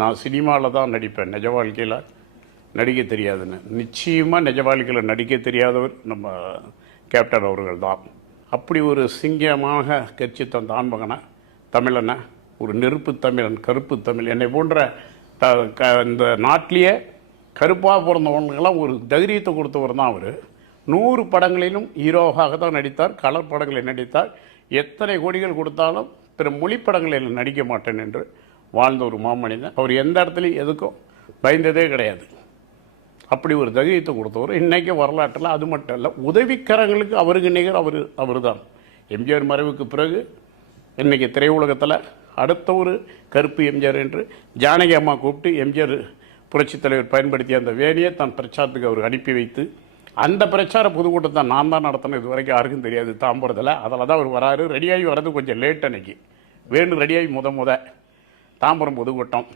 நான் சினிமாவில் தான் நடிப்பேன், நிஜ வாழ்க்கையில் நடிக்க தெரியாதுன்னு. நிச்சயமாக நிஜ வாழ்க்கையில் நடிக்க தெரியாதவர் நம்ம கேப்டன் அவர்கள் தான். அப்படி ஒரு சிங்கமாக கட்சித்த அந்த ஆண்மகனை, தமிழனை, ஒரு நெருப்பு தமிழன், கருப்பு தமிழ், என்னை போன்ற இந்த நாட்டிலேயே கருப்பாக பிறந்தவங்களுக்கெல்லாம் ஒரு தைரியத்தை கொடுத்தவர் தான் அவர். 100 படங்களிலும் ஹீரோவாக தான் நடித்தார், கலர் படங்களில் நடித்தார். எத்தனை கோடிகள் கொடுத்தாலும் பிற மொழி படங்களில் நடிக்க மாட்டேன் என்று வாழ்ந்த ஒரு மாமனிதன். அவர் எந்த இடத்துலையும் எதுக்கும் பயந்ததே கிடையாது. அப்படி ஒரு தைரியத்தை கொடுத்தவர் இன்றைக்கி வரலாற்றில். அது மட்டும் இல்லை, உதவிக்கரங்களுக்கு அவருக்கு நிகர் அவர் தான். எம்ஜிஆர் மறைவுக்கு பிறகு இன்றைக்கி திரையுலகத்தில் அடுத்த ஒரு கருப்பு எம்ஜிஆர் என்று ஜானகி அம்மா கூப்பிட்டு எம்ஜிஆர் புரட்சித் தலைவர் பயன்படுத்திய அந்த வேலையை தான் பிரச்சாரத்துக்கு அவர் அனுப்பி வைத்து, அந்த பிரச்சார பொதுக்கூட்டத்தை நான் தான் நடத்தினேன். இது வரைக்கும் யாருக்கும் தெரியாது தாம்பரத்தில். அதில் தான் அவர் வராரு. ரெடியாகி வர்றது கொஞ்சம் லேட். அன்னைக்கு வேணும் ரெடியாகி தாம்பரம் பொதுக்கூட்டம்